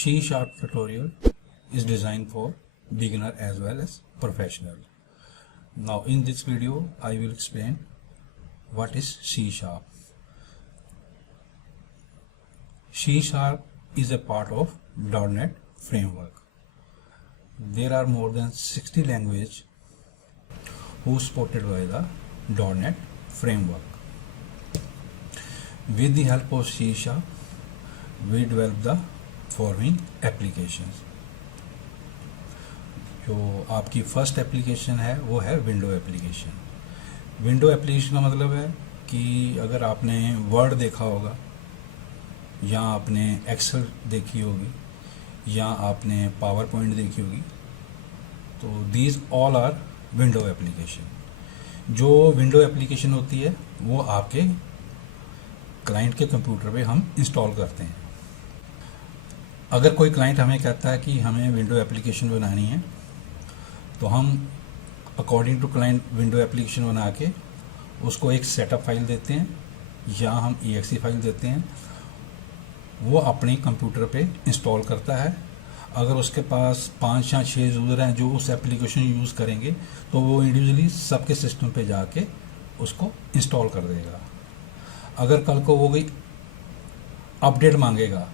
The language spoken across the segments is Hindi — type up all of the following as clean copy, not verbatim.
C# tutorial is designed for beginner as well as professional. Now in this video I will explain what is C#. C# is a part of .NET framework. There are more than 60 languages who supported by the .NET framework. With the help of C#, we develop the following applications. जो आपकी फर्स्ट एप्लीकेशन है वो है विंडो एप्लीकेशन. विंडो एप्लीकेशन का मतलब है कि अगर आपने वर्ड देखा होगा या आपने एक्सेल देखी होगी या आपने पावर पॉइंट देखी होगी, तो these all are window application. जो विंडो एप्लीकेशन होती है वो आपके क्लाइंट के कंप्यूटर पे हम इंस्टॉल करते हैं. अगर कोई क्लाइंट हमें कहता है कि हमें विंडो एप्लीकेशन बनानी है, तो हम according to client window application बना के उसको एक सेटअप फाइल देते हैं या हम EXE फाइल देते हैं. वो अपने कंप्यूटर पे इंस्टॉल करता है. अगर उसके पास 5 या 6 यूज़र हैं जो उस एप्लीकेशन यूज़ करेंगे, तो वो इंडिविजुअली सबके सिस्टम पे जाके उसको इंस्टॉल कर देगा. अगर कल को वो कोई अपडेट मांगेगा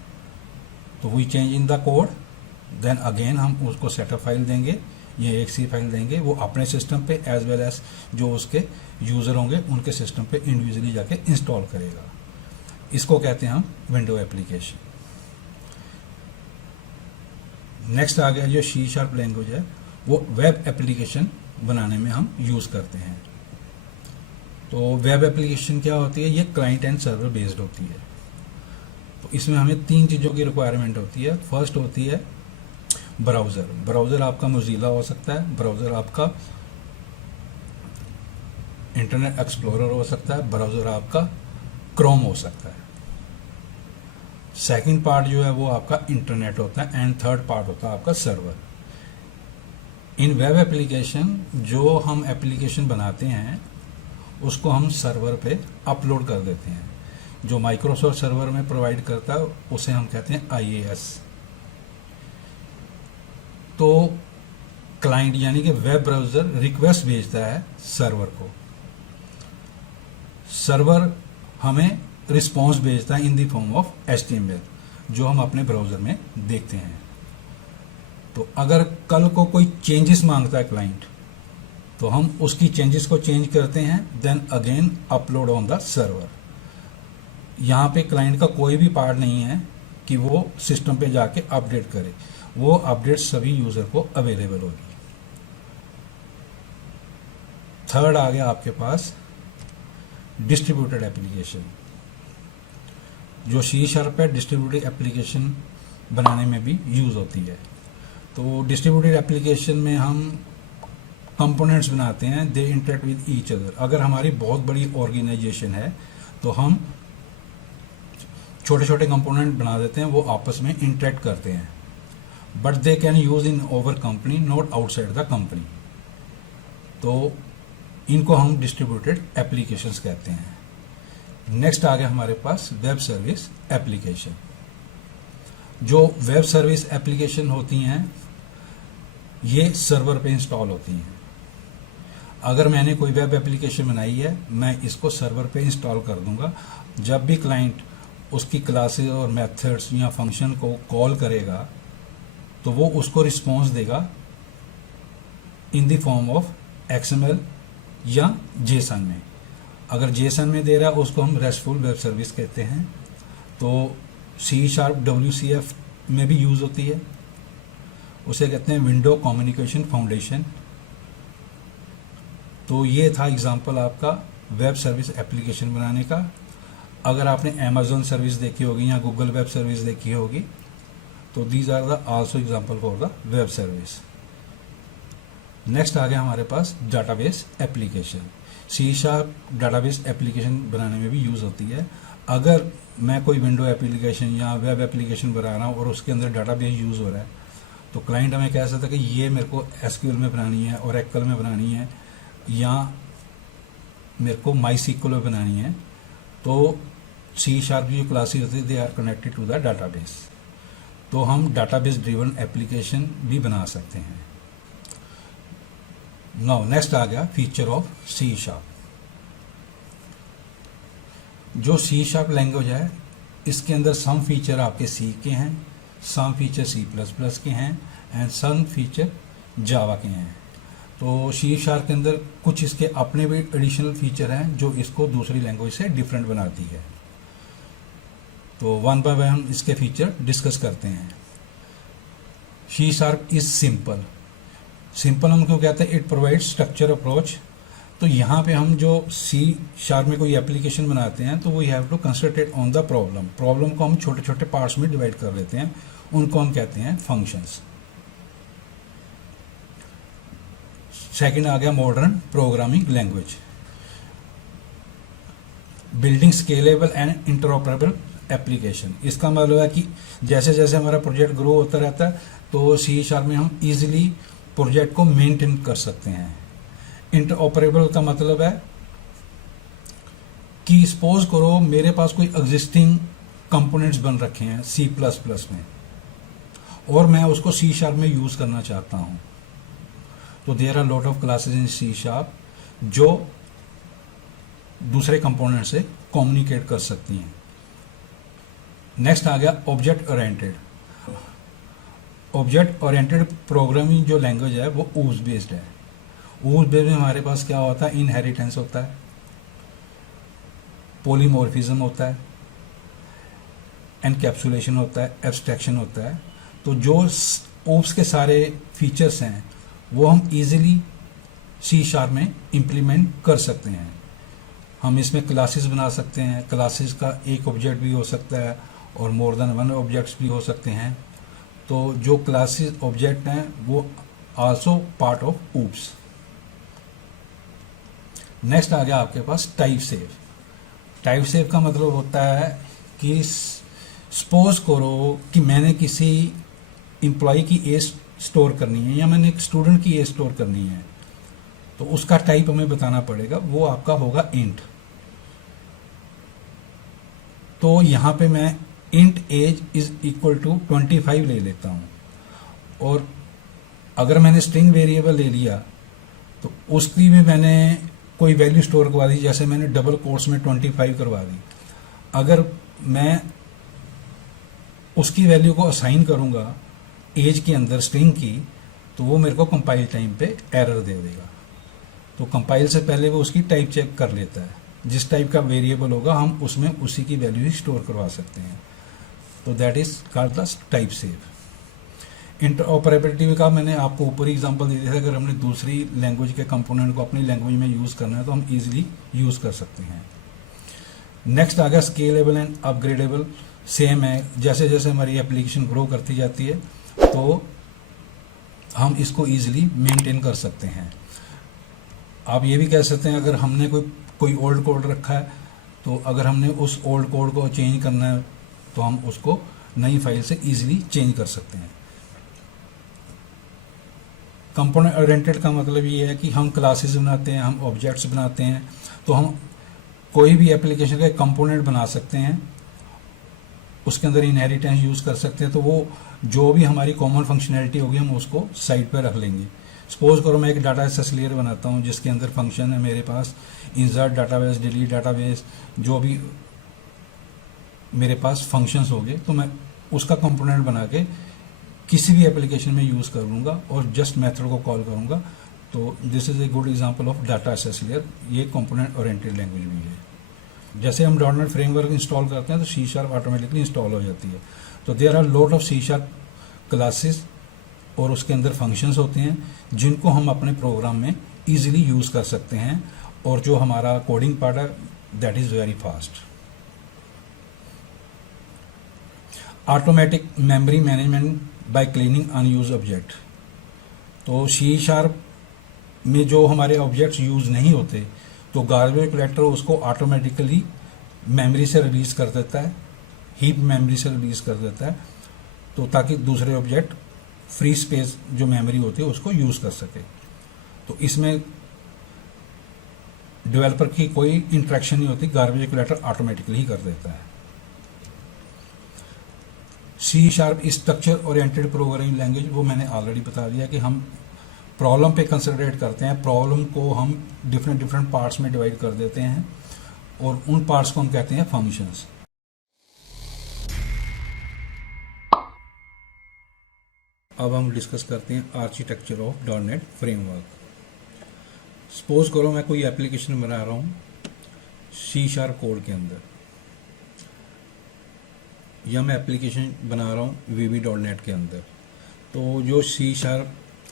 तो we change in the code, then again हम उसको सेटअप फाइल देंगे या EXE फाइल देंगे. वो अपने सिस्टम पे एज वेल एज जो उसके यूज़र होंगे उनके सिस्टम पे इंडिविजुअली जाके इंस्टॉल करेगा. इसको कहते हैं हम विंडो एप्लीकेशन. नेक्स्ट आ गया जो C# लैंग्वेज है, वो वेब एप्लीकेशन बनाने में हम यूज़ करते हैं. तो वेब एप्लीकेशन क्या होती है? ये क्लाइंट एंड सर्वर बेस्ड होती है. तो इसमें हमें 3 चीज़ों की रिक्वायरमेंट होती है. फर्स्ट होती है ब्राउज़र. ब्राउज़र आपका मोज़िला हो सकता है, ब्राउज़र आपका इंटरनेट एक्सप्लोरर हो सकता है, ब्राउज़र आपका क्रोम हो सकता है. सेकंड पार्ट जो है वो आपका इंटरनेट होता है एंड थर्ड पार्ट होता है आपका सर्वर. इन वेब एप्लीकेशन जो हम एप्लीकेशन बनाते हैं उसको हम सर्वर पे अपलोड कर देते हैं. जो माइक्रोसॉफ्ट सर्वर में प्रोवाइड करता है उसे हम कहते हैं IaaS. तो क्लाइंट यानी कि वेब ब्राउज़र रिक्वेस्ट भेजता है सर्वर को. सर्वर हमें रिस्पॉन्स भेजता है in the form of HTML जो हम अपने ब्राउज़र में देखते हैं. तो अगर कल को कोई चेंजेस मांगता है क्लाइंट, तो हम उसकी चेंजेस को चेंज करते हैं, then again upload on the server. यहाँ पे क्लाइंट का कोई भी पार्ट नहीं है कि वो सिस्टम पे जाके अपडेट करे. वो अपडेट सभी यूज़र को अवेलेबल होगी. थर्ड आ गया आपके पास डिस्ट्रीब्यूटेड एप्लीकेशन. जो C# पे डिस्ट्रीब्यूटेड एप्लीकेशन बनाने में भी यूज़ होती है. तो डिस्ट्रीब्यूटेड एप्लीकेशन में हम कंपोनेंट्स बनाते हैं, they interact with each other. अगर हमारी बहुत बड़ी ऑर्गेनाइजेशन है तो हम छोटे छोटे कंपोनेंट बना देते हैं, वो आपस में इंटरेक्ट करते हैं. But they can use in over company, not outside the company. तो इनको हम डिस्ट्रीब्यूटेड एप्लीकेशंस कहते हैं. नेक्स्ट आ गया हमारे पास वेब सर्विस एप्लीकेशन. जो वेब सर्विस एप्लीकेशन होती हैं ये सर्वर पे इंस्टॉल होती हैं. अगर मैंने कोई वेब एप्लीकेशन बनाई है, मैं इसको सर्वर पे इंस्टॉल कर दूंगा. जब भी क्लाइंट उसकी क्लासेस और मेथड्स या फंक्शन को कॉल करेगा तो वो उसको रिस्पॉन्स देगा in the form of XML या JSON में. अगर JSON में दे रहा है उसको हम रेस्टफुल वेब सर्विस कहते हैं. तो C# WCF में भी यूज़ होती है. उसे कहते हैं विंडो कम्युनिकेशन फाउंडेशन. तो ये था एग्जांपल आपका वेब सर्विस एप्लीकेशन बनाने का. अगर आपने Amazon सर्विस देखी होगी या गूगल वेब सर्विस देखी होगी, तो these are the also example for the web service. Next आ गया हमारे पास database application. C# database application बनाने में भी यूज़ होती है. अगर मैं कोई विंडो एप्लीकेशन या वेब एप्लीकेशन बना रहा हूँ और उसके अंदर डाटाबेस यूज़ हो रहा है, तो क्लाइंट हमें कह सकता है कि ये मेरे को SQL में बनानी है, Oracle में बनानी है, या मेरे को MySQL में बनानी है. तो C# की जो क्लासेस होती है they are connected to the database. तो हम डाटाबेस ड्रिवन एप्लीकेशन भी बना सकते हैं। नाउ नेक्स्ट आ गया फीचर ऑफ सी शार्प। जो सी शार्प लैंग्वेज है इसके अंदर सम फीचर आपके सी के हैं, सम फीचर सी प्लस प्लस के हैं एंड सम फीचर जावा के हैं। तो सी शार्प के अंदर कुछ इसके अपने भी एडिशनल फीचर हैं जो इसको दूसरी लैंग्वेज से डिफरेंट बनाती है। तो वन बाय वन हम इसके फीचर डिस्कस करते हैं। C sharp is simple. Simple हम क्यों कहते हैं? It provide structure approach. तो यहाँ पे हम जो सी शार्प में कोई एप्लीकेशन बनाते हैं तो we have to concentrate on the problem. Problem को हम छोटे छोटे पार्ट्स में डिवाइड कर लेते हैं, उनको हम कहते हैं फंक्शंस। सेकंड आ गया modern programming language, building scalable and interoperable application. इसका मतलब है कि जैसे जैसे हमारा प्रोजेक्ट ग्रो होता रहता है तो सी शार्प में हम इजीली प्रोजेक्ट को मेंटेन कर सकते हैं। इंटरऑपरेबल का मतलब है कि सपोज करो मेरे पास कोई एग्जिस्टिंग कंपोनेंट्स बन रखे हैं सी प्लस प्लस में और मैं उसको सी शार्प में यूज करना चाहता हूं, तो there are lot of classes in C sharp जो दूसरे कंपोनेंट से कम्युनिकेट कर सकती हैं। नेक्स्ट आ गया object oriented. Object oriented programming जो लैंग्वेज है वो ऊज बेस्ड है। ऊज बेस्ड में हमारे पास क्या होता है? इनहेरिटेंस होता है, पॉलीमॉर्फिज्म होता है, एनकैप्सुलेशन होता है, एब्स्ट्रैक्शन होता है। तो जो ओप्स के सारे फीचर्स हैं वो हम इजीली सी शार्प में इम्प्लीमेंट कर सकते हैं। हम इसमें क्लासेस बना सकते हैं, क्लासेस का एक ऑब्जेक्ट भी हो सकता है और मोर देन वन ऑब्जेक्ट्स भी हो सकते हैं। तो जो क्लासेस ऑब्जेक्ट हैं वो also part of OOPs. Next आ गया आपके पास टाइप सेव। टाइप सेव का मतलब होता है कि सपोज करो कि मैंने किसी एम्प्लॉय की एज स्टोर करनी है या मैंने एक स्टूडेंट की एज स्टोर करनी है, तो उसका टाइप हमें बताना पड़ेगा, वो आपका होगा इंट। तो यहां पे मैं int age is equal to 25 ले लेता हूं। और अगर मैंने स्ट्रिंग वेरिएबल ले लिया तो उसकी भी मैंने कोई वैल्यू स्टोर करवा दी, जैसे मैंने डबल कोट्स में 25 करवा दी। अगर मैं उसकी वैल्यू को असाइन करूंगा एज के अंदर स्ट्रिंग की, तो वो मेरे को कंपाइल टाइम पे एरर दे देगा। तो कंपाइल से पहले वो उसकी टाइप चेक कर लेता है, जिस टाइप का वेरिएबल होगा हम उसमें उसी की वैल्यू ही स्टोर करवा सकते हैं। तो that is called the type save. Interoperability का मैंने आपको ऊपर एग्जांपल दे दिया था। अगर हमने दूसरी लैंग्वेज के कंपोनेंट को अपनी लैंग्वेज में यूज करना है तो हम इजीली यूज कर सकते हैं। नेक्स्ट आ गया स्केलेबल एंड अपग्रेडेबल। सेम है, जैसे जैसे हमारी एप्लीकेशन ग्रो करती जाती है तो हम इसको इजीली मेंटेन कर सकते हैं। आप ये भी कह सकते हैं अगर हमने कोई ओल्ड कोड रखा है तो अगर हमने उस ओल्ड कोड को चेंज करना है तो हम उसको नई फाइल से इजीली चेंज कर सकते हैं। कंपोनेंट ओरिएंटेड का मतलब ये है कि हम क्लासेस बनाते हैं, हम ऑब्जेक्ट्स बनाते हैं, तो हम कोई भी एप्लीकेशन का कंपोनेंट बना सकते हैं, उसके अंदर इनहेरिटेंस यूज कर सकते हैं। तो वो जो भी हमारी कॉमन फंक्शनैलिटी होगी हम उसको साइड पर रख लेंगे। सपोज करो मैं एक डाटा एक्सेस लेयर बनाता हूँ जिसके अंदर फंक्शन है मेरे पास इंसर्ट डाटाबेस, डिलीट डाटाबेस, जो भी मेरे पास फंक्शंस होंगे, तो मैं उसका कंपोनेंट बना के किसी भी एप्लीकेशन में यूज कर लूंगा और जस्ट मेथड को कॉल करूंगा। तो this is a good example of data access layer. ये कंपोनेंट ओरिएंटेड लैंग्वेज भी है। जैसे हम डॉटनेट फ्रेमवर्क इंस्टॉल करते हैं तो सी शार्प ऑटोमेटिकली इंस्टॉल हो जाती है। तो there are lot of C sharp classes और उसके अंदर फंक्शंस होते हैं जिनको हम अपने प्रोग्राम में इजीली यूज कर सकते हैं, और जो हमारा कोडिंग पार्ट है that is very fast. Automatic memory management by cleaning unused object. तो सी शार्प में जो हमारे ऑब्जेक्ट्स यूज नहीं होते तो गार्बेज कलेक्टर उसको ऑटोमेटिकली मेमोरी से रिलीज कर देता है, हीप मेमोरी से रिलीज कर देता है, तो ताकि दूसरे ऑब्जेक्ट फ्री स्पेस जो मेमोरी होती है उसको यूज कर सके। तो इसमें डेवलपर की कोई इंटरेक्शन नहीं होती, गार्बेज कलेक्टर ऑटोमेटिकली ही कर देता है। C# structure oriented programming language, वो मैंने ऑलरेडी बता दिया कि हम प्रॉब्लम पे कंसंट्रेट करते हैं। प्रॉब्लम को हम डिफरेंट डिफरेंट पार्ट्स में डिवाइड कर देते हैं और उन पार्ट्स को हम कहते हैं फंक्शंस। अब हम डिस्कस करते हैं architecture of .NET framework. Suppose करो मैं कोई एप्लीकेशन बना रहा हूँ C# कोड के अंदर, या मैं एप्लीकेशन बना रहा हूँ VB.NET के अंदर। तो जो C#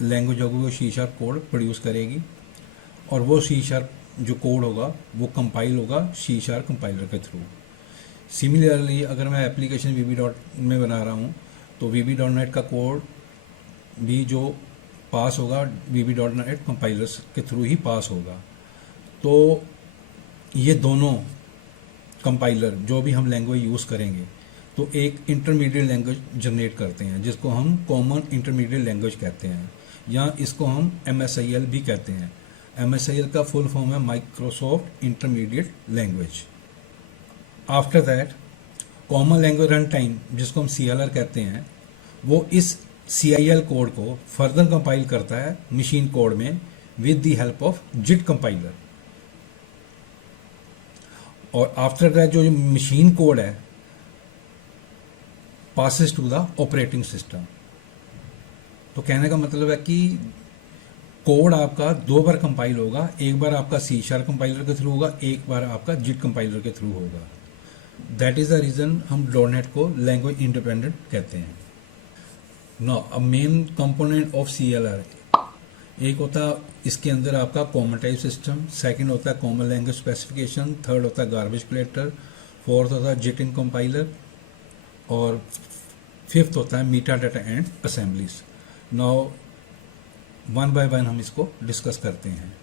लैंग्वेज होगी वो C# कोड प्रोड्यूस करेगी, और वो C# जो कोड होगा वो कंपाइल होगा C# कंपाइलर के थ्रू। सिमिलरली अगर मैं एप्लीकेशन VB में बना रहा हूँ तो VB.NET का कोड भी जो पास होगा VB.NET कंपाइलर्स के थ्रू ही पास होगा। तो ये दोनों कंपाइलर जो भी हम लैंग्वेज यूज़ करेंगे तो एक इंटरमीडिएट लैंग्वेज जनरेट करते हैं, जिसको हम कॉमन इंटरमीडिएट लैंग्वेज कहते हैं, या इसको हम MSIL भी कहते हैं। MSIL का फुल फॉर्म है Microsoft intermediate language. After that common language run time, जिसको हम CLR कहते हैं, वो इस CIL कोड को फर्दर कंपाइल करता है मशीन कोड में with the help of JIT compiler. और आफ्टर दैट जो मशीन कोड है passes to the operating system. तो कहने का मतलब है कि कोड आपका दो बार कंपाइल होगा, एक बार आपका C# कंपाइलर के थ्रू होगा, एक बार आपका JIT कंपाइलर के थ्रू होगा। दैट इज द रीजन हम .NET को लैंग्वेज इंडिपेंडेंट कहते हैं। No a main component of CLR, एक होता इसके अंदर आपका कॉमन टाइप सिस्टम, सेकंड होता है कॉमन लैंग्वेज स्पेसिफिकेशन, थर्ड होता है गार्बेज कलेक्टर, फोर्थ होता है JIT कंपाइलर, और फिफ्थ होता है meta data and assemblies. Now one by one हम इसको डिस्कस करते हैं।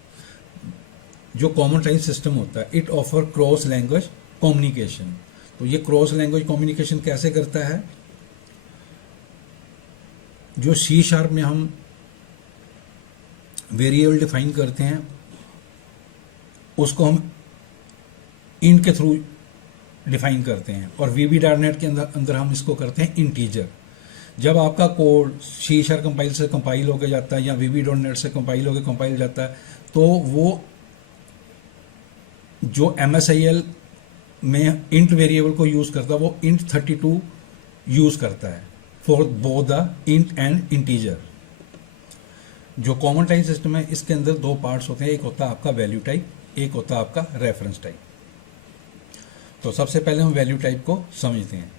जो कॉमन टाइप सिस्टम होता है it offer cross language communication. तो ये क्रॉस लैंग्वेज कम्युनिकेशन कैसे करता है? जो C# में हम वेरिएबल डिफाइन करते हैं उसको हम इंट के थ्रू डिफाइन करते हैं, और VB.NET के अंदर हम इसको करते हैं इंटीजर। जब आपका कोड C# कंपाइल से कंपाइल होकर जाता है या VB.NET से कंपाइल होकर कंपाइल जाता है, तो वो जो MSIL में इंट वेरिएबल को यूज करता है वो int 32 यूज करता है for both the int and integer. जो कॉमन टाइप सिस्टम है इसके अंदर दो पार्ट्स होते हैं, एक होता है आपका वैल्यू टाइप, एक होता है आपका रेफरेंस टाइप। तो सबसे पहले हम वैल्यू टाइप को समझते हैं।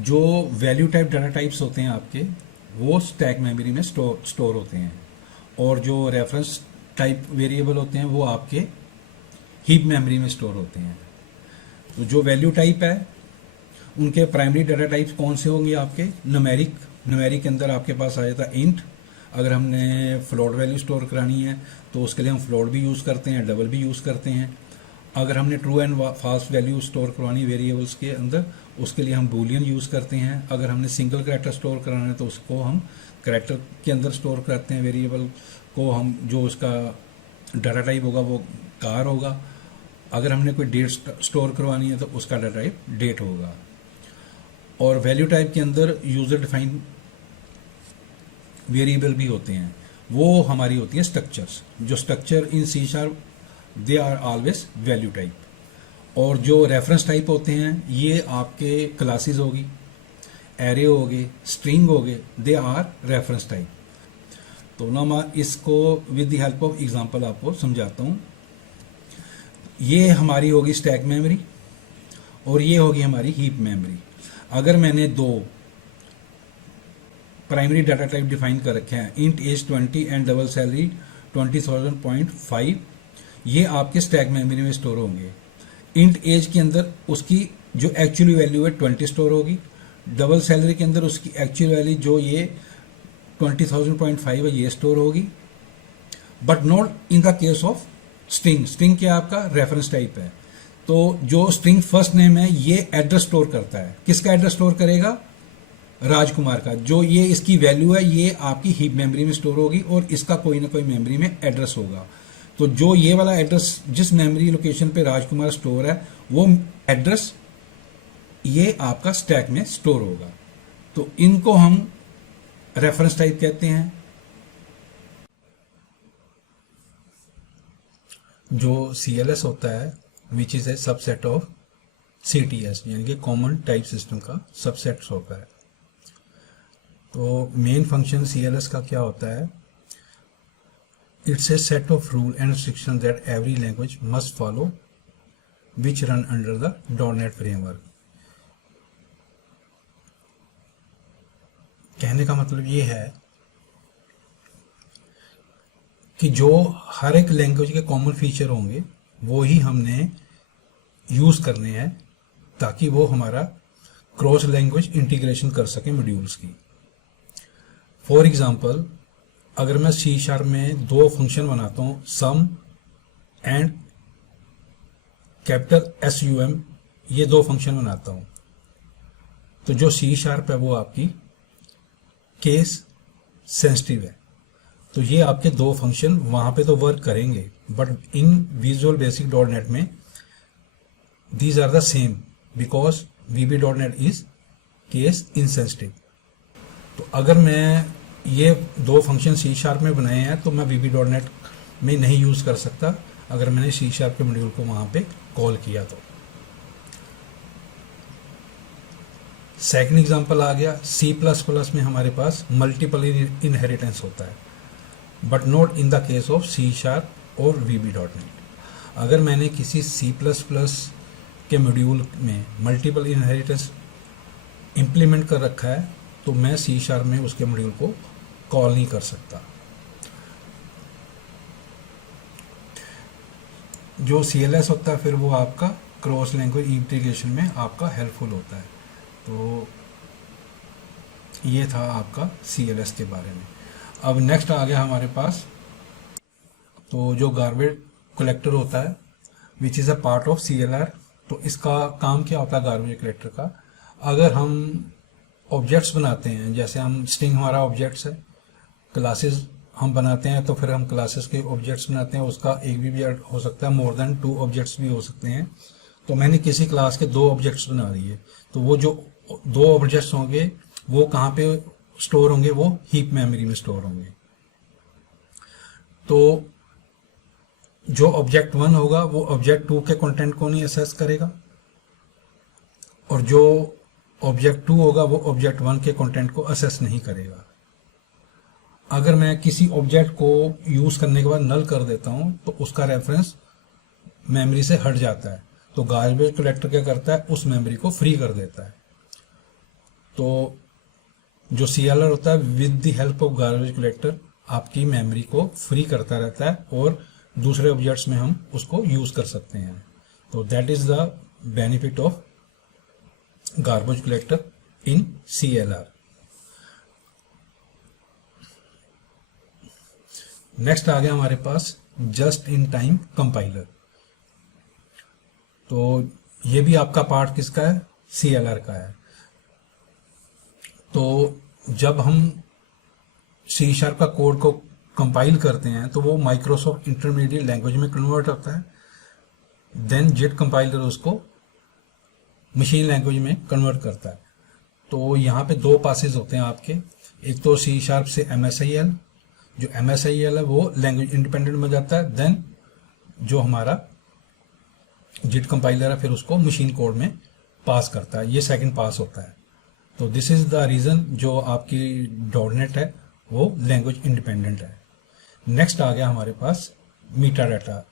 जो वैल्यू टाइप डाटा टाइप्स होते हैं आपके वो स्टैक मेमोरी में स्टोर होते हैं, और जो रेफरेंस टाइप वेरिएबल होते हैं वो आपके हीप मेमोरी में स्टोर होते हैं। तो जो वैल्यू टाइप है उनके प्राइमरी डाटा टाइप्स कौन से होंगे आपके? न्यूमेरिक के अंदर आपके पास आ जाता है इंट। अगर हमने फ्लोट वैल्यू स्टोर करानी है तो उसके लिए हम फ्लोट भी यूज़ करते हैं, डबल भी यूज़ करते हैं। अगर हमने true and false value store करवानी वेरिएबल्स के अंदर उसके लिए हम बूलियन यूज़ करते हैं। अगर हमने सिंगल कैरेक्टर स्टोर कराना है तो उसको हम कैरेक्टर के अंदर स्टोर करते हैं। वेरिएबल को हम जो उसका डाटा टाइप होगा वो कार होगा। अगर हमने कोई डेट स्टोर करवानी है तो उसका डाटा टाइप डेट होगा। और वैल्यू टाइप के अंदर यूजर डिफाइन वेरिएबल भी होते हैं, वो हमारी होती हैं स्ट्रक्चर्स। जो structure in C# they are always value type. और जो रेफरेंस टाइप होते हैं ये आपके क्लासेस होगी, एरे होगे, स्ट्रिंग होगे, दे आर रेफरेंस टाइप। तो ना मैं इसको with the help of example आपको समझाता हूँ। ये हमारी होगी स्टैक मेमोरी और ये होगी हमारी हीप मेमोरी। अगर मैंने दो प्राइमरी डाटा टाइप डिफाइन कर रखे हैं, int age 20 and double salary 20,000.5, ये आपके स्टैक मेमोरी में स्टोर होंगे। इंट एज के अंदर उसकी जो एक्चुअली वैल्यू है 20 स्टोर होगी, डबल सैलरी के अंदर उसकी एक्चुअल वैल्यू जो ये 20,000.5 है ये स्टोर होगी, but not in the case of string. String क्या आपका रेफरेंस टाइप है, तो जो स्ट्रिंग फर्स्ट नेम है ये एड्रेस स्टोर करता है। किसका एड्रेस स्टोर करेगा? राजकुमार का। जो ये इसकी वैल्यू है ये आपकी हीप मेमोरी में स्टोर होगी और इसका कोई ना कोई मेमोरी में एड्रेस होगा। तो जो ये वाला एड्रेस जिस मेमोरी लोकेशन पे राजकुमार स्टोर है वो एड्रेस ये आपका स्टैक में स्टोर होगा। तो इनको हम रेफरेंस टाइप कहते हैं। जो CLS होता है which is a subset of CTS, यानी कि कॉमन टाइप सिस्टम का सबसेट होता है। तो मेन फंक्शन CLS का क्या होता है? It's a set of rule and restriction that every language must follow which run under the .NET framework. कहने का मतलब ये है कि जो हर एक लैंग्वेज के कॉमन फीचर होंगे वो ही हमने यूज करने हैं ताकि वो हमारा क्रॉस लैंग्वेज इंटीग्रेशन कर सके मॉड्यूल्स की। फॉर एग्जांपल, अगर मैं C# में दो फंक्शन बनाता हूँ, सम एंड कैपिटल SUM, ये दो फंक्शन बनाता हूँ, तो जो C# है वो आपकी केस सेंसिटिव है। तो ये आपके दो फंक्शन वहां पे तो वर्क करेंगे, but in visual basic .NET में these are the same because VB.NET is case insensitive. तो अगर मैं ये दो फंक्शन C# में बनाए हैं तो मैं VB.NET में नहीं यूज कर सकता अगर मैंने C# के मॉड्यूल को वहां पे कॉल किया तो। सेकंड एग्जांपल आ गया, C++ में हमारे पास मल्टीपल इनहेरिटेंस होता है, but not in the case of C# और VB.NET। अगर मैंने किसी C++ के मॉड्यूल में मल्टीपल इनहेरिटेंस इंप्लीमेंट कर रखा है तो मैं C# में उसके मॉड्यूल को कॉल नहीं कर सकता। जो CLS होता है फिर वो आपका क्रॉस लैंग्वेज इंटीग्रेशन में आपका हेल्पफुल होता है। तो ये था आपका CLS के बारे में। अब नेक्स्ट आ गया हमारे पास, तो जो गार्बेज कलेक्टर होता है which is a part of CLR। तो इसका काम क्या होता है गार्बेज कलेक्टर का? अगर हम ऑब्जेक्ट्स बनाते हैं, जैसे हम स्ट्रिंग हमारा ऑब्जेक्ट्स है, क्लासेस हम बनाते हैं तो फिर हम क्लासेस के ऑब्जेक्ट्स बनाते हैं, उसका एक भी हो सकता है, मोर देन 2 ऑब्जेक्ट्स भी हो सकते हैं। तो मैंने किसी क्लास के 2 ऑब्जेक्ट्स बना दिए, तो वो जो 2 ऑब्जेक्ट्स होंगे वो कहाँ पे स्टोर होंगे? वो हीप मेमोरी में स्टोर होंगे। तो जो ऑब्जेक्ट 1 होगा वो ऑब्जेक्ट 2 के कंटेंट को नहीं असेस करेगा, और जो ऑब्जेक्ट 2 होगा वो ऑब्जेक्ट 1 के कंटेंट को असेस नहीं करेगा। अगर मैं किसी ऑब्जेक्ट को यूज करने के बाद नल कर देता हूं तो उसका रेफरेंस मेमोरी से हट जाता है। तो गार्बेज कलेक्टर क्या करता है? उस मेमोरी को फ्री कर देता है। तो जो CLR होता है with the help of garbage collector आपकी मेमोरी को फ्री करता रहता है और दूसरे ऑब्जेक्ट्स में हम उसको यूज कर सकते हैं। तो that is the benefit of garbage collector in CLR। Next आ गया हमारे पास जस्ट इन टाइम कंपाइलर। तो ये भी आपका पार्ट किसका है? CLR का है। तो जब हम C# का कोड को कंपाइल करते हैं तो वो माइक्रोसॉफ्ट इंटरमीडिएट लैंग्वेज में कन्वर्ट होता है, देन जेट कंपाइलर उसको मशीन लैंग्वेज में कन्वर्ट करता है। तो यहाँ पे 2 पासेज होते हैं आपके, एक तो C# से MSIL, जो MSIL है वो लैंग्वेज इंडिपेंडेंट में जाता है, देन जो हमारा जेट कंपाइलर है फिर उसको मशीन कोड में पास करता है, ये सेकंड पास होता है। तो दिस इज द रीजन जो आपकी .NET है वो लैंग्वेज इंडिपेंडेंट है। नेक्स्ट आ गया हमारे पास मीटा डाटा,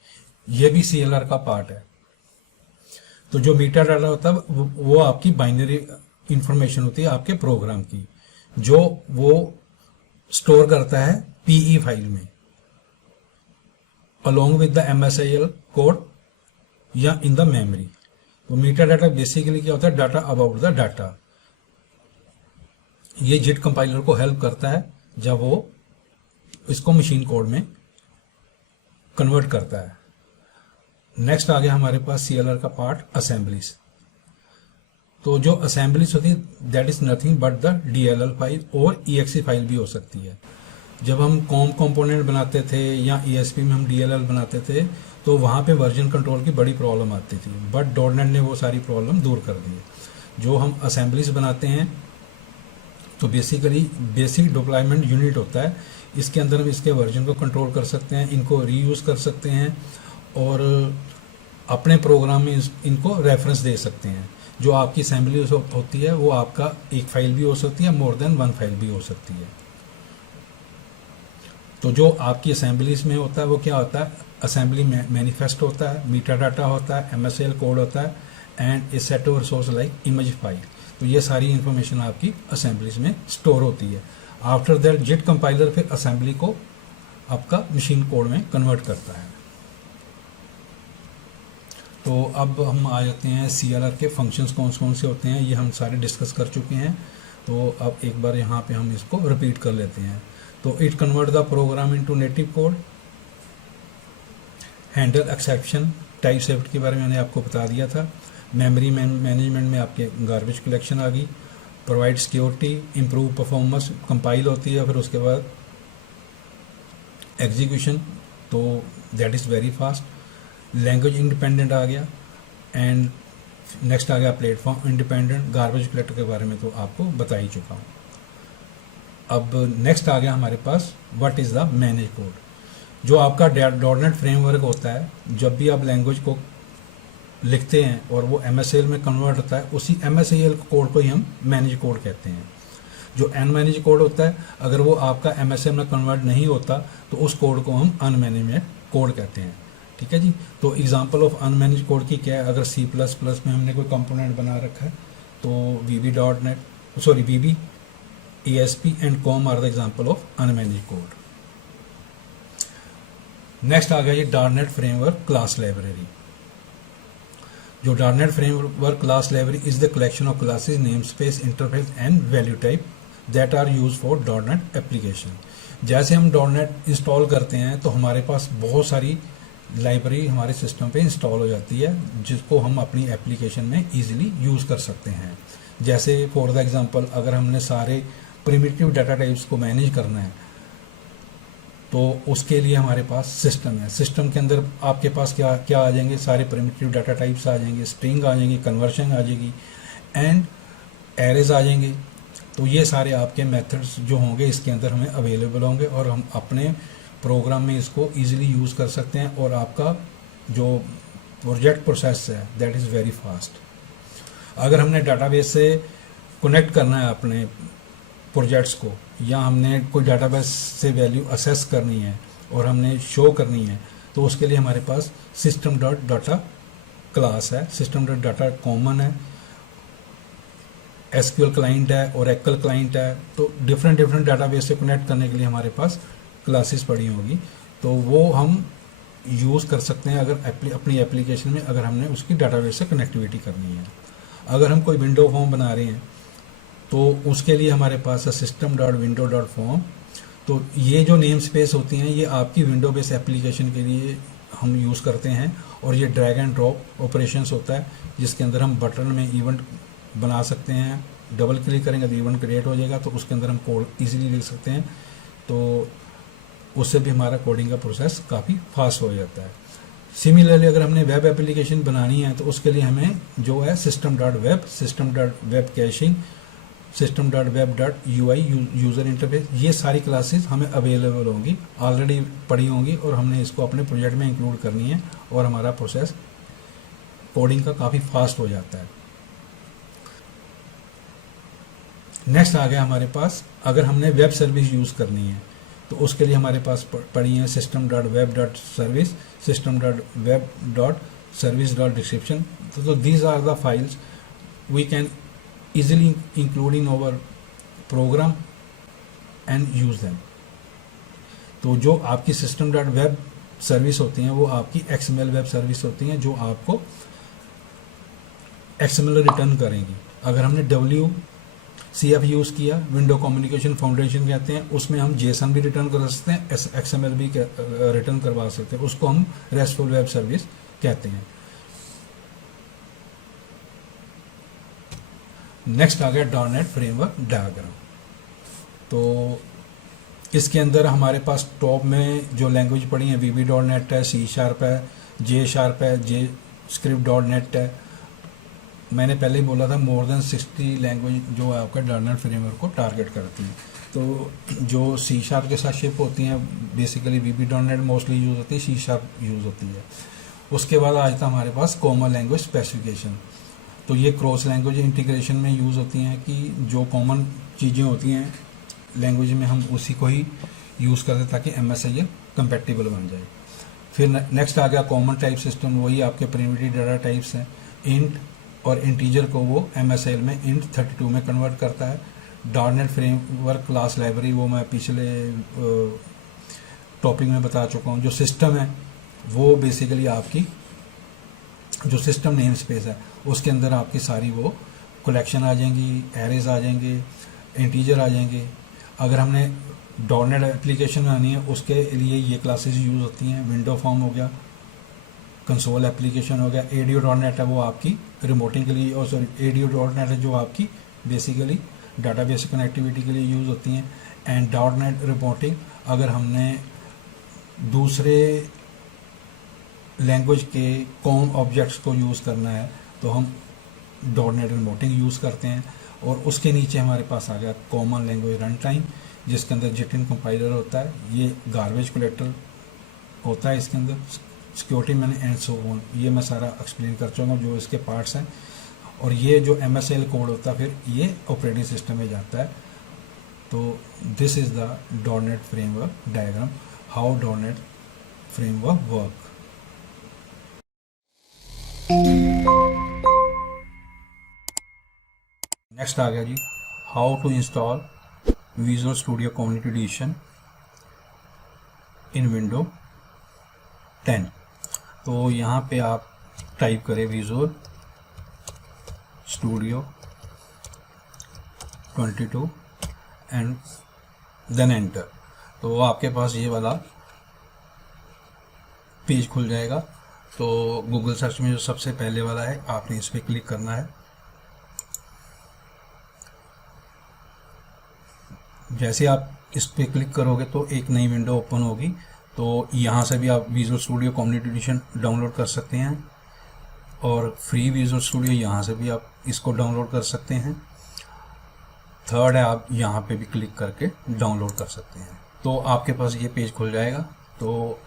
ये भी CLR का पार्ट है। तो जो मीटा डाटा होता है वो आपकी बाइनरी इंफॉर्मेशन होती है आपके प्रोग्राम की, जो वो स्टोर करता है PE फाइल में along with the MSIL code या इन द मेमोरी। तो मीटा डाटा बेसिकली क्या होता है? Data about the data. ये जेट कंपाइलर को हेल्प करता है जब वो इसको मशीन कोड में कन्वर्ट करता है। नेक्स्ट आ गया हमारे पास CLR का पार्ट असेंबलीज। तो जो असेंबलीज होती है that is nothing but the DLL file और EXE फाइल भी हो सकती है। जब हम कॉम कंपोनेंट बनाते थे या ESP में हम DLL बनाते थे तो वहाँ पे वर्जन कंट्रोल की बड़ी प्रॉब्लम आती थी, बट .NET ने वो सारी प्रॉब्लम दूर कर दी है। जो हम असेंबलीज बनाते हैं तो बेसिकली बेसिक डिप्लॉयमेंट यूनिट होता है, इसके अंदर हम इसके वर्जन को कंट्रोल कर सकते हैं, इनको रीयूज़ कर सकते हैं और अपने प्रोग्राम में इनको रेफरेंस दे सकते हैं। जो आपकी असेंबली होती है वो आपका एक फाइल भी हो सकती है, मोर देन वन फाइल भी हो सकती है। तो जो आपकी असेंबलीज में होता है वो क्या होता है, असेंबली मैनिफेस्ट होता है, मीटा डाटा होता है, MSAL कोड होता है and A set of resource like image file. तो ये सारी इंफॉर्मेशन आपकी असेंबलीज में स्टोर होती है। आफ्टर दैट जिट कंपाइलर फिर असेंबली को आपका मशीन कोड में कन्वर्ट करता है। तो अब हम आ जाते हैं CLR के फंक्शंस कौन कौन से होते हैं, ये हम सारे डिस्कस कर चुके हैं। तो अब एक बार यहाँ पे हम इसको रिपीट कर लेते हैं। तो it convert the program into native code, handle exception, type safe के बारे में मैंने आपको बता दिया था, मेमोरी मैनेजमेंट में आपके गार्बेज कलेक्शन आ गई, provide security, improve performance, compile होती है, फिर उसके बाद एग्जीक्यूशन, तो that is very fast, language independent आ गया एंड नेक्स्ट आ गया प्लेटफॉर्म इंडिपेंडेंट। गार्बेज कलेक्टर के बारे में तो आपको बता ही चुका हूँ। अब नेक्स्ट आ गया हमारे पास what is the manage code. जो आपका डॉटनेट फ्रेमवर्क होता है, जब भी आप लैंग्वेज को लिखते हैं और वो MSAL में कन्वर्ट होता है, उसी MSAL कोड को ही हम मैनेज कोड कहते हैं। जो अनमैनेज कोड होता है, अगर वो आपका MSAL में कन्वर्ट नहीं होता तो उस कोड को हम अनमैनेज कोड कहते हैं। ठीक है जी। तो एग्जांपल ऑफ अनमैनेज कोड की क्या है, अगर C++ में हमने कोई कंपोनेंट बना रखा है तो VB, ASP and COM are the example of unmanage code. Next आ गया ये डॉटनेट फ्रेमवर्क क्लास लाइब्रेरी। जो dot net framework class library is the collection of classes, name space, interface and value type that are use for dot net application. जैसे हम डॉटनेट इंस्टॉल करते हैं तो हमारे पास बहुत सारी लाइब्रेरी हमारे सिस्टम पे इंस्टॉल हो जाती है, जिसको हम अपनी एप्लीकेशन में इजीली यूज कर सकते हैं। जैसे फॉर द एग्जांपल, अगर हमने सारे प्रिमिटिव डाटा टाइप्स को मैनेज करना है तो उसके लिए हमारे पास सिस्टम है। सिस्टम के अंदर आपके पास क्या क्या आ जाएंगे, सारे प्रिमिटिव डाटा टाइप्स आ जाएंगे, स्ट्रिंग आ जाएंगी, कन्वर्शन आ जाएगी एंड एरेज आ जाएंगे। तो ये सारे आपके मेथड्स जो होंगे इसके अंदर हमें अवेलेबल होंगे और हम अपने प्रोग्राम में इसको इजीली यूज़ कर सकते हैं और आपका जो प्रोजेक्ट प्रोसेस है दैट इज़ वेरी फास्ट। अगर हमने डाटाबेस से कनेक्ट करना है अपने प्रोजेक्ट्स को, या हमने कोई डाटाबेस से वैल्यू असेस करनी है और हमने शो करनी है, तो उसके लिए हमारे पास सिस्टम डॉट डाटा क्लास है, सिस्टम डॉट डाटा कॉमन है, SQL क्लाइंट है, ओरेकल क्लाइंट है। तो डिफरेंट डाटाबेस से कनेक्ट करने के लिए हमारे पास क्लासेस पड़ी होगी, तो वो हम यूज़ कर सकते हैं अगर अपनी एप्लीकेशन में अगर हमने उसकी डाटाबेस से कनेक्टिविटी करनी है। अगर हम कोई विंडो फॉर्म बना रहे हैं तो उसके लिए हमारे पास है system dot window dot form. तो ये जो नेम स्पेस होती हैं ये आपकी विंडो बेस एप्लीकेशन के लिए हम यूज़ करते हैं, और ये ड्रैग एंड ड्रॉप ऑपरेशंस होता है जिसके अंदर हम बटन में इवेंट बना सकते हैं, डबल क्लिक करेंगे तो इवेंट क्रिएट हो जाएगा, तो उसके अंदर हम कोड ईजिली लिख सकते हैं। तो उससे भी हमारा कोडिंग का प्रोसेस काफ़ी फास्ट हो जाता है। सिमिलरली अगर हमने वेब एप्लीकेशन बनानी है तो उसके लिए हमें जो है system dot web caching, system dot web dot UI user interface, ये सारी क्लासेस हमें अवेलेबल होंगी, ऑलरेडी पड़ी होंगी और हमने इसको अपने प्रोजेक्ट में इंक्लूड करनी है और हमारा प्रोसेस कोडिंग का काफ़ी फास्ट हो जाता है। नेक्स्ट आ गया हमारे पास, अगर हमने वेब सर्विस यूज़ करनी है तो उसके लिए हमारे पास पड़ी है system dot web dot service, system dot web dot service dot description. तो these are the files we can easily include in our program and use them। तो जो आपकी सिस्टम डॉट वेब सर्विस होती हैं वो आपकी XML वेब सर्विस होती हैं जो आपको XML रिटर्न करेंगी। अगर हमने WCF यूज़ किया, विंडो कम्युनिकेशन फाउंडेशन कहते हैं, उसमें हम JSON भी रिटर्न कर सकते हैं, XML भी रिटर्न करवा सकते हैं, उसको हम रेस्टफुल वेब सर्विस कहते हैं। नेक्स्ट आ गया डॉटनेट फ्रेमवर्क डायग्राम। तो इसके अंदर हमारे पास टॉप में जो लैंग्वेज पड़ी है VB.NET है, C# है, J# है, JScript.NET है, मैंने पहले ही बोला था मोर देन 60 लैंग्वेज जो है आपका .NET फ्रेमवर्क को टारगेट करती है। तो जो C# के साथ शिप होती हैं बेसिकली VB.NET मोस्टली यूज़ होती है, C# यूज़ होती है। उसके बाद आज था हमारे पास कॉमन लैंग्वेज स्पेसिफिकेशन। तो ये क्रॉस लैंग्वेज इंटीग्रेशन में यूज़ होती हैं कि जो कॉमन चीज़ें होती हैं लैंग्वेज में हम उसी को ही यूज़ करते हैं ताकि MSIL कंपेटिबल बन जाए। फिर नेक्स्ट आ गया कॉमन टाइप सिस्टम, वही आपके प्रिमिटिव डाटा टाइप्स हैं। इंट और इंटीजर को वो MSIL में इंट 32 में कन्वर्ट करता है। .NET फ्रेमवर्क क्लास लाइब्रेरी वो मैं पिछले टॉपिक में बता चुका हूँ। जो सिस्टम है वो बेसिकली आपकी जो सिस्टम नेम स्पेस है उसके अंदर आपकी सारी वो कलेक्शन आ जाएंगी, एरेज आ जाएंगे, इंटीजर आ जाएंगे। अगर हमने .NET एप्लीकेशन बनानी है उसके लिए ये क्लासेस यूज़ होती हैं। विंडो फॉर्म हो गया, कंसोल एप्लीकेशन हो गया, ADO.NET है वो आपकी रिमोटिंग के लिए, और सॉरी ADO.NET है जो आपकी बेसिकली डाटाबेस कनेक्टिविटी के लिए यूज़ होती हैं। एंड .NET रिपोर्टिंग अगर हमने दूसरे लैंग्वेज के कॉम ऑब्जेक्ट्स को यूज़ करना है तो हम .NET रिमोटिंग यूज़ करते हैं। और उसके नीचे हमारे पास आ गया कॉमन लैंग्वेज रन टाइम जिसके अंदर जिटिन कंपाइलर होता है, ये गार्बेज कलेक्टर होता है इसके अंदर, सिक्योरिटी मैंने एंड सो ऑन, ये मैं सारा एक्सप्लेन कर चुका हूँ जो इसके पार्ट्स हैं। और ये जो MSIL कोड होता है फिर ये ऑपरेटिंग सिस्टम में जाता है। तो this is the .NET framework diagram, how .NET framework work. Next आ गया G how to install visual studio community edition in window 10। तो यहाँ पे आप टाइप करें visual studio 22 and then enter. तो आपके पास ये वाला पेज खुल जाएगा। तो गूगल सर्च में जो सबसे पहले वाला है आपने इस पर क्लिक करना है। जैसे आप इस पर क्लिक करोगे तो एक नई विंडो ओपन होगी। तो यहाँ से भी आप visual studio community addition download कर सकते हैं और फ्री विजुअल स्टूडियो यहाँ से भी आप इसको डाउनलोड कर सकते हैं। थर्ड है आप यहाँ पे भी क्लिक करके डाउनलोड कर सकते हैं। तो आपके पास ये पेज खुल जाएगा। तो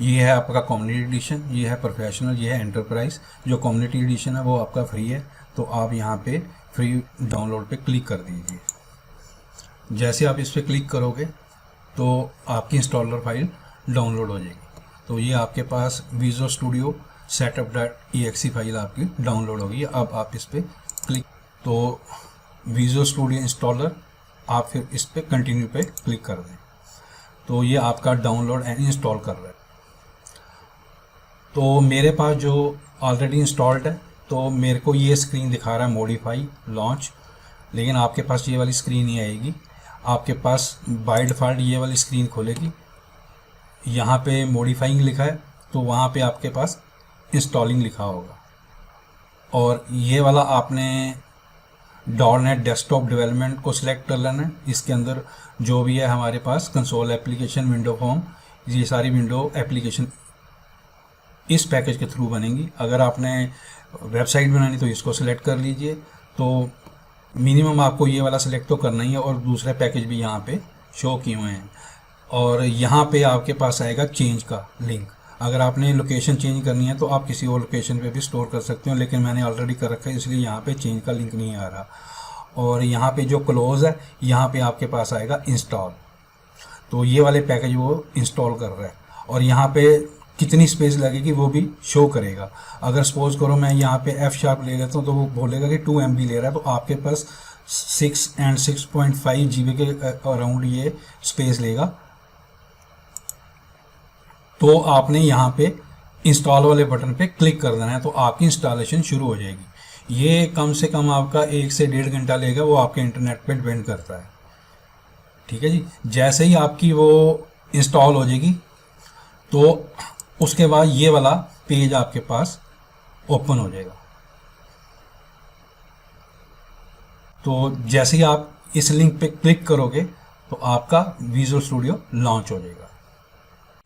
ये है आपका कम्युनिटी एडिशन, ये है प्रोफेशनल, ये है एंटरप्राइज। जो कम्युनिटी एडिशन है वो आपका फ्री है, तो आप यहाँ पे फ्री डाउनलोड पे क्लिक कर दीजिए। जैसे आप इस पर क्लिक करोगे तो आपकी इंस्टॉलर फाइल डाउनलोड हो जाएगी। तो ये आपके पास विजुअल स्टूडियो setup.exe फाइल आपकी डाउनलोड होगी। अब आप इस पर क्लिक, तो विजुअल स्टूडियो इंस्टॉलर आप फिर इस पर कंटिन्यू पे क्लिक कर दें। तो ये आपका डाउनलोड एंड इंस्टॉल कर रहा है। तो मेरे पास जो ऑलरेडी इंस्टॉल्ड है तो मेरे को ये स्क्रीन दिखा रहा है मॉडिफाई लॉन्च, लेकिन आपके पास ये वाली स्क्रीन नहीं आएगी। आपके पास बाय डिफ़ॉल्ट ये वाली स्क्रीन खोलेगी। यहाँ पे मॉडिफाइंग लिखा है तो वहाँ पे आपके पास इंस्टॉलिंग लिखा होगा। और ये वाला आपने .NET डेस्कटॉप डेवलपमेंट को सिलेक्ट कर लेना है। इसके अंदर जो भी है हमारे पास कंसोल एप्लीकेशन, विंडो फॉर्म, ये सारी विंडो एप्लीकेशन इस पैकेज के थ्रू बनेंगी। अगर आपने वेबसाइट बनानी तो इसको सिलेक्ट कर लीजिए। तो मिनिमम आपको ये वाला सिलेक्ट तो करना ही है। और दूसरे पैकेज भी यहाँ पे शो किए हुए हैं। और यहाँ पे आपके पास आएगा चेंज का लिंक। अगर आपने लोकेशन चेंज करनी है तो आप किसी और लोकेशन पे भी स्टोर कर सकते हो, लेकिन मैंने ऑलरेडी कर रखा है इसलिए यहाँ पे चेंज का लिंक नहीं आ रहा। और यहाँ पे जो क्लोज है यहाँ पे आपके पास आएगा इंस्टॉल। तो ये वाले पैकेज वो इंस्टॉल कर रहा है और यहाँ पे कितनी स्पेस लगेगी वो भी शो करेगा। अगर सपोज करो मैं यहाँ पे F# ले लेता हूँ तो वो बोलेगा कि 2 MB ले रहा है, तो आपके पास 6 and 6.5 GB के अराउंड ये स्पेस लेगा। तो आपने यहाँ पे इंस्टॉल वाले बटन पे क्लिक कर देना है तो आपकी इंस्टॉलेशन शुरू हो जाएगी। ये कम से कम आपका 1 से 1.5 घंटा लेगा, वो आपके इंटरनेट पे डिपेंड करता है। ठीक है जी। जैसे ही आपकी वो इंस्टॉल हो जाएगी तो उसके बाद ये वाला पेज आपके पास ओपन हो जाएगा। तो जैसे ही आप इस लिंक पे क्लिक करोगे तो आपका विजुअल स्टूडियो लॉन्च हो जाएगा।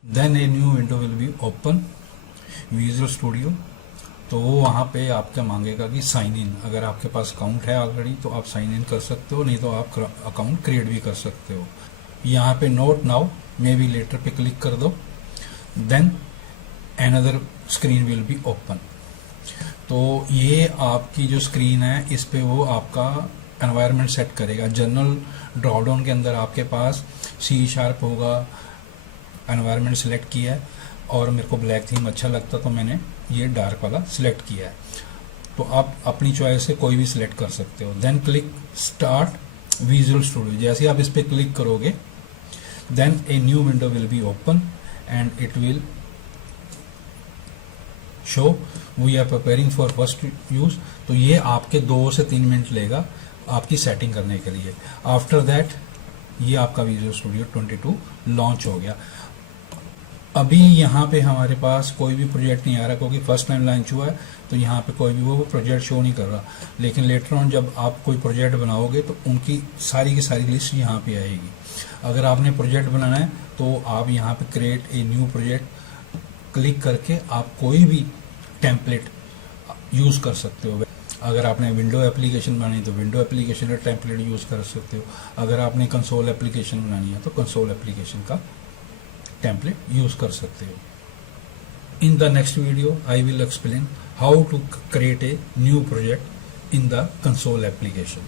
Then a new window will be open, visual studio तो वो वहाँ पे आपका मांगेगा कि साइन इन। अगर आपके पास अकाउंट है ऑलरेडी तो आप साइन इन कर सकते हो, नहीं तो आप अकाउंट क्रिएट भी कर सकते हो। यहाँ पे not now may be later पे क्लिक कर दो, then another screen will be open. तो ये आपकी जो स्क्रीन है इस पे वो आपका एनवायरनमेंट सेट करेगा। जनरल ड्रॉप डाउन के अंदर आपके पास C# होगा, एनवायरनमेंट सेलेक्ट किया है और मेरे को ब्लैक थीम अच्छा लगता तो मैंने ये डार्क वाला सिलेक्ट किया है। तो आप अपनी चॉइस से कोई भी सिलेक्ट कर सकते हो। Then click start visual studio. जैसे आप इस पर क्लिक करोगे then a new window will be open and it will show we are preparing for first use. तो ये आपके 2 से 3 मिनट लेगा आपकी सेटिंग करने के लिए। आफ्टर दैट ये आपका विजुअल स्टूडियो 22 लॉन्च हो गया। अभी यहाँ पे हमारे पास कोई भी प्रोजेक्ट नहीं आ रहा क्योंकि फर्स्ट टाइम लॉन्च हुआ है, तो यहाँ पे कोई भी वो प्रोजेक्ट शो नहीं कर रहा। लेकिन लेटर ऑन जब आप कोई प्रोजेक्ट बनाओगे तो उनकी सारी की सारी लिस्ट यहाँ पे आएगी। अगर आपने प्रोजेक्ट बनाना है तो आप यहाँ पे create a new project click करके आप कोई भी टेम्पलेट यूज़ कर सकते हो। अगर आपने विंडो एप्लीकेशन बनानी है तो विंडो एप्लीकेशन का टेम्पलेट यूज़ कर सकते हो। अगर आपने कंसोल एप्लीकेशन बनानी है तो कंसोल एप्लीकेशन का टेम्पलेट यूज़ कर सकते हो। In the next video I will explain how to create a new project in the console application.